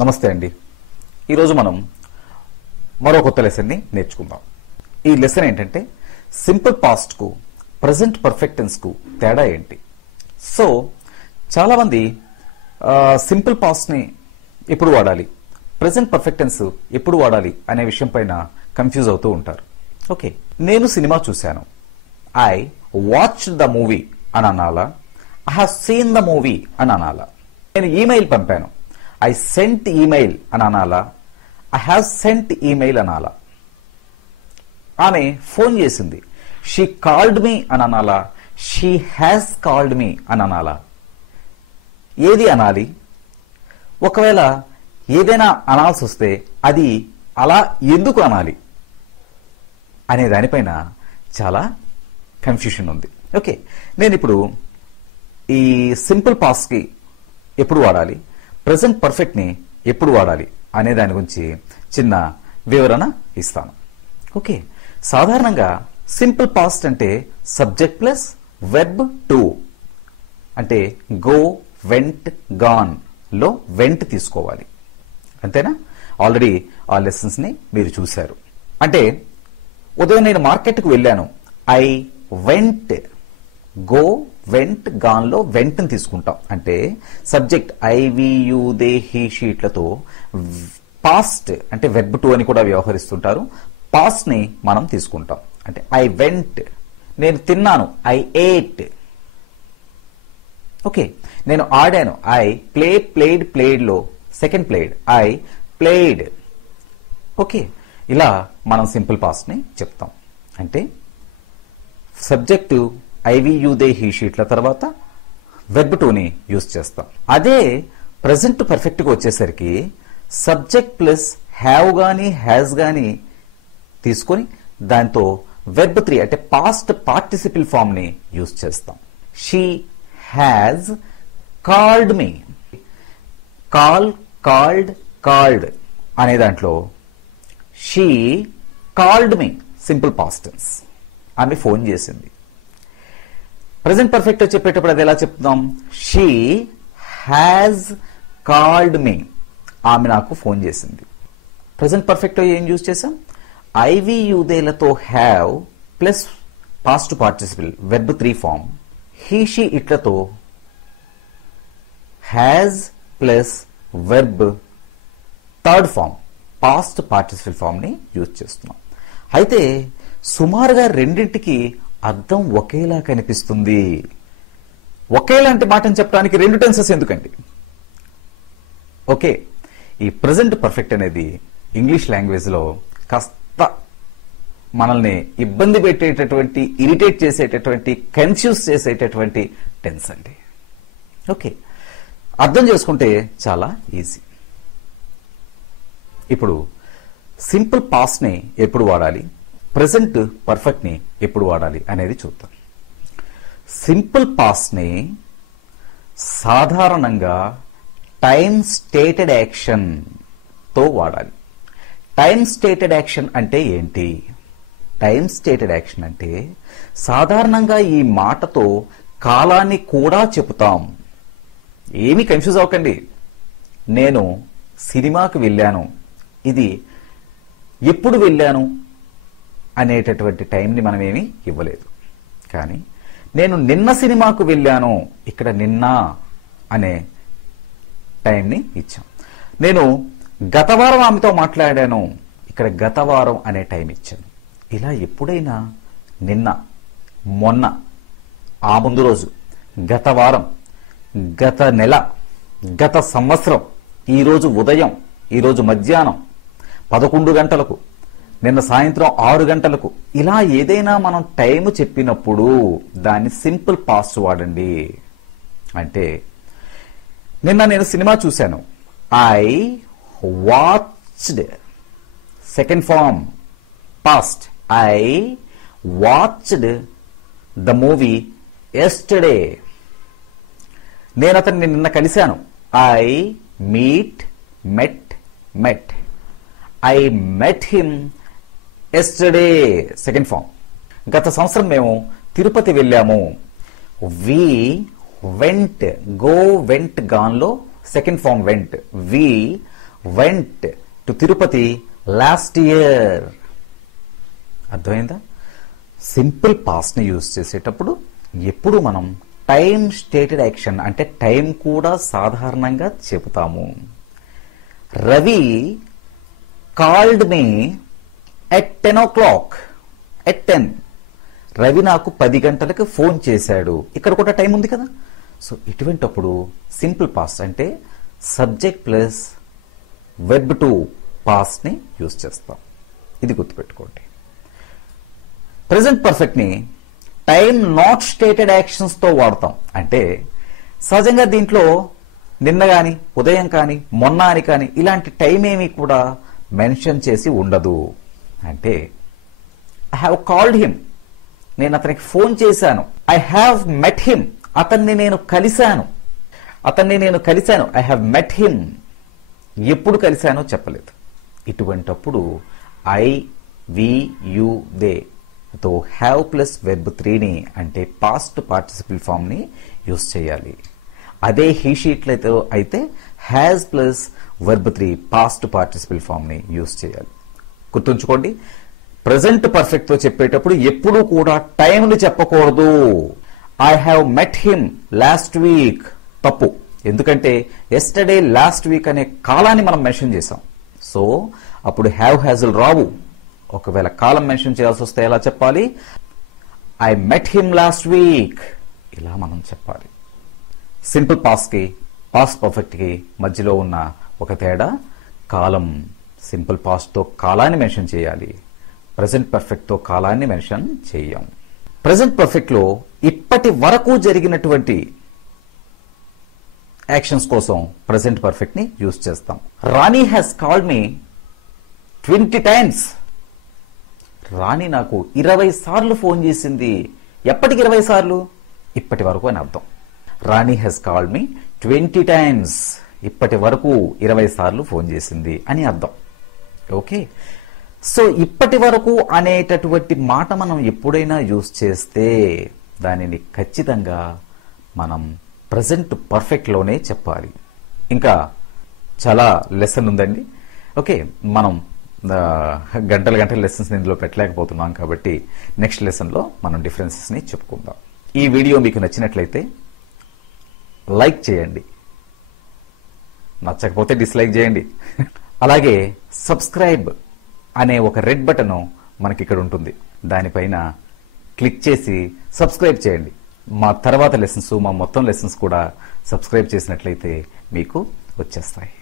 నమస్తే అండి. ఈరోజు మనం మరో కొత్త లెసన్ని నేర్చుకుందాం. ఈ లెసన్ ఏంటంటే సింపుల్ పాస్ట్ కు ప్రెజెంట్ పర్ఫెక్ట్ టెన్స్ కు తేడా ఏంటి. సో చాలా మంది సింపుల్ పాస్ట్ ని ఎప్పుడు వాడాలి, ప్రెజెంట్ పర్ఫెక్ట్ టెన్స్ ఎప్పుడు వాడాలి అనే విషయం పైన కన్ఫ్యూజ్ అవుతూ ఉంటారు. ఓకే, నేను సినిమా చూశాను, ఐ వాచ్ ద మూవీ అని అనాలా, I have seen the movie అని అనాలా. నేను ఈమెయిల్ పంపాను, ఐ సెంట్ ఈమెయిల్ అని అనాలా, ఐ హ్యావ్ సెంట్ ఈమెయిల్ అనాలా. ఆమె ఫోన్ చేసింది, షీ కాల్డ్ మీ అని అనాలా, షీ హ్యాస్ కాల్డ్ మీ అని అనాలా. ఏది అనాలి? ఒకవేళ ఏదైనా అనాల్సి వస్తే అది అలా ఎందుకు అనాలి అనే దానిపైన చాలా కన్ఫ్యూషన్ ఉంది. ఓకే, నేను ఇప్పుడు ఈ సింపుల్ పాస్ట్ కి ఎప్పుడు వాడాలి, ప్రెజెంట్ పర్ఫెక్ట్ ని ఎప్పుడు వాడాలి అనే దాని గురించి చిన్న వివరణ ఇస్తాను. ఓకే, సాధారణంగా సింపుల్ పాస్ట్ అంటే సబ్జెక్ట్ ప్లస్ వెర్బ్ టు, అంటే గో, వెంట్, గాన్ లో వెంట్ తీసుకోవాలి. అంతేనా? ఆల్రెడీ ఆ లెసన్స్ ని మీరు చూశారు. అంటే ఉదయం నేను మార్కెట్కు వెళ్ళాను, I went. Go, went, gone లో వెంట్ ని తీసుకుంటాం. అంటే subject I, we, you, they, he, షీట్లతో పాస్ట్ అంటే వెర్బ్ టు అని కూడా వ్యవహరిస్తుంటారు. పాస్ట్ ని మనం తీసుకుంటాం. అంటే ఐ వెంట్. నేను తిన్నాను, ఐ ఏట్. ఓకే, నేను ఆడాను, ఐ ప్లే, ప్లేడ్, ప్లేడ్ లో second played, I played. Okay, ఇలా మనం సింపుల్ పాస్ట్ ని చెప్తాం. అంటే subject I, we, you, they, he, షీట్ల తర్వాత వెర్బ్ టు ని యూజ్ చేస్తాం. అదే ప్రెజెంట్ పర్ఫెక్ట్ గా వచ్చేసరికి సబ్జెక్ట్ ప్లస్ హ్యావ్ గాని హ్యాస్ గాని తీసుకొని దాంతో వెర్బ్ 3 అంటే పాస్ట్ పార్టిసిపిల్ ఫామ్ ని యూజ్ చేస్తాం. She has called me. Call, called, called అనే దాంట్లో she called me simple past tense. ఆమె ఫోన్ చేసింది. ప్రెజెంట్ పర్ఫెక్ట్ చెప్పేటప్పుడు అది ఎలా చెప్తాం? She has called me. ఆమె నాకు ఫోన్ చేసింది. ప్రెజెంట్ పర్ఫెక్ట్ ఏం యూజ్ చేసాం? ఐవి, యూదేలతో have plus past participle verb 3 form, he, she, ఇట్లతో has plus verb 3rd form past participle form ని యూజ్ చేస్తున్నాం. అయితే సుమారుగా రెండింటికి అర్థం ఒకేలా కనిపిస్తుంది. ఒకేలాంటి మాటని చెప్పడానికి రెండు టెన్సెస్ ఎందుకండి? ఓకే, ఈ ప్రెజెంట్ పర్ఫెక్ట్ అనేది ఇంగ్లీష్ లాంగ్వేజ్ లో కాస్త మనల్ని ఇబ్బంది పెట్టేటటువంటి, ఇరిటేట్ చేసేటటువంటి, కన్ఫ్యూజ్ చేసేటటువంటి టెన్స్ అండి. ఓకే, అర్థం చేసుకుంటే చాలా ఈజీ. ఇప్పుడు సింపుల్ పాస్ట్ ని ఎప్పుడు వాడాలి, ప్రెజెంట్ పర్ఫెక్ట్ ని ఎప్పుడు వాడాలి అనేది చూద్దాం. సింపుల్ పాస్ట్ ని సాధారణంగా టైం స్టేటెడ్ యాక్షన్ తో వాడాలి. టైం స్టేటెడ్ యాక్షన్ అంటే ఏంటి? టైం స్టేటెడ్ యాక్షన్ అంటే సాధారణంగా ఈ మాటతో కాలాన్ని కూడా చెబుతాం. ఏమీ కన్ఫ్యూజ్ అవ్వకండి. నేను సినిమాకి వెళ్ళాను, ఇది ఎప్పుడు వెళ్ళాను అనేటటువంటి టైంని మనం ఏమీ ఇవ్వలేదు. కానీ నేను నిన్న సినిమాకు వెళ్ళాను, ఇక్కడ నిన్న అనే టైంని ఇచ్చాం. నేను గత వారం ఆమెతో మాట్లాడాను, ఇక్కడ గత వారం అనే టైం ఇచ్చాను. ఇలా ఎప్పుడైనా నిన్న, మొన్న, ఆ ముందు రోజు, గత వారం, గత నెల, గత సంవత్సరం, ఈరోజు ఉదయం, ఈరోజు మధ్యాహ్నం 11 గంటలకు, నిన్న సాయంత్రం 6 గంటలకు, ఇలా ఏదైనా మనం టైం చెప్పినప్పుడు దాన్ని సింపుల్ పాస్ట్ వాడండి. అంటే నిన్న నేను సినిమా చూశాను, I watched. Second form past, I watched the movie yesterday. నేను అతన్ని నిన్న కలిశాను, I meet, met, met. I met him yesterday second form. గత సంవత్సరం మేము తిరుపతి వెళ్ళాము, we went. Go, went, gone లో second form went. We went to Tirupati last year. అర్థమైందా? సింపుల్ పాస్ట్ ని యూజ్ చేసేటప్పుడు ఎప్పుడు మనం టైం స్టేటెడ్ యాక్షన్ అంటే టైం కూడా సాధారణంగా చెబుతాము. Ravi called me at 10 o'clock. At 10. Ravi నాకు 10 గంటలకు ఫోన్ చేశాడు. ఇక్కడ కూడా టైం ఉంది కదా. సో ఇటువంటప్పుడు సింపుల్ పాస్ట్ అంటే subject plus verb to past ని యూజ్ చేస్తాం. ఇది గుర్తుపెట్టుకోండి. ప్రెజెంట్ పర్ఫెక్ట్ ని టైం నాట్ స్టేటెడ్ యాక్షన్స్ తో వాడతాం. అంటే సహజంగా దీంట్లో నిన్న గాని, ఉదయం కానీ, మొన్న అని కానీ ఇలాంటి టైం ఏమీ కూడా మెన్షన్ చేసి ఉండదు. అంటే ఐ హ్యావ్ కాల్డ్ హిమ్, నేను అతనికి ఫోన్ చేశాను. ఐ హ్యావ్ మెట్ హిమ్, అతన్ని నేను కలిశాను. ఐ హ్యావ్ మెట్ హిమ్, ఎప్పుడు కలిశానో చెప్పలేదు. ఇటువంటప్పుడు ఐ, వి, యు, దే తో హ్యావ్ ప్లస్ వెర్బ్ 3ని అంటే పాస్ట్ పార్టిసిపల్ ఫామ్ ని యూజ్ చేయాలి. అదే హీ షీట్లతో అయితే has plus verb 3 past participle form ని యూజ్ చేయాలి. గుర్తుంచుకోండి, ప్రెజెంట్ పర్ఫెక్ట్ తో చెప్పేటప్పుడు ఎప్పుడూ కూడా టైంని చెప్పకూడదు. I have met him last week. తప్పు. ఎందుకంటే ఎస్టర్డే, లాస్ట్ వీక్ అనే కాలాన్ని మనం మెన్షన్ చేసాం. సో అప్పుడు హ్యావ్, హ్యాజులు రావు. ఒకవేళ కాలం మెన్షన్ చేయాల్సి వస్తే ఎలా చెప్పాలి? I met him last week. ఇలా మనం చెప్పాలి. సింపుల్ పాస్ట్ కి పాస్ట్ పర్ఫెక్ట్ కి మధ్యలో ఉన్న ఒక తేడా కాలం. సింపుల్ పాస్ట్ తో కాలాన్ని మెన్షన్ చేయాలి. ప్రెజెంట్ పర్ఫెక్ట్ తో కాలాన్ని మెన్షన్ చేయం. ప్రెజెంట్ పర్ఫెక్ట్ లో ఇప్పటి వరకు జరిగినటువంటి యాక్షన్స్ కోసం ప్రెజెంట్ పర్ఫెక్ట్ ని యూజ్ చేస్తాం. రాణి హ్యాస్ కాల్డ్ మీ 20 times. రాణి నాకు 20 సార్లు ఫోన్ చేసింది. ఎప్పటికి 20 సార్లు? ఇప్పటి వరకు అని అర్థం. రాణి హ్యాస్ కాల్డ్ మీ 20 times. ఇప్పటి వరకు 20 సార్లు ఫోన్ చేసింది అని అర్థం. ఓకే. సో ఇప్పటి వరకు అనేటటువంటి మాట మనం ఎప్పుడైనా యూజ్ చేస్తే దానిని ఖచ్చితంగా మనం ప్రెజెంట్ పర్ఫెక్ట్ లోనే చెప్పాలి. ఇంకా చాలా లెసన్ ఉందండి. ఓకే, మనం గంటల లెసన్స్ ఇందులో పెట్టలేకపోతున్నాం కాబట్టి నెక్స్ట్ లెసన్ లో మనం డిఫరెన్సెస్ ని చెప్పుకుందాం. ఈ వీడియో మీకు నచ్చినట్లయితే లైక్ చేయండి, నచ్చకపోతే డిస్లైక్ చేయండి. అలాగే సబ్స్క్రైబ్ అనే ఒక రెడ్ బటన్ మనకి ఇక్కడ ఉంటుంది. దానిపైన క్లిక్ చేసి సబ్స్క్రైబ్ చేయండి. మా తర్వాత లెసన్స్, మా మొత్తం లెసన్స్ కూడా సబ్స్క్రైబ్ చేసినట్లయితే మీకు వచ్చేస్తాయి.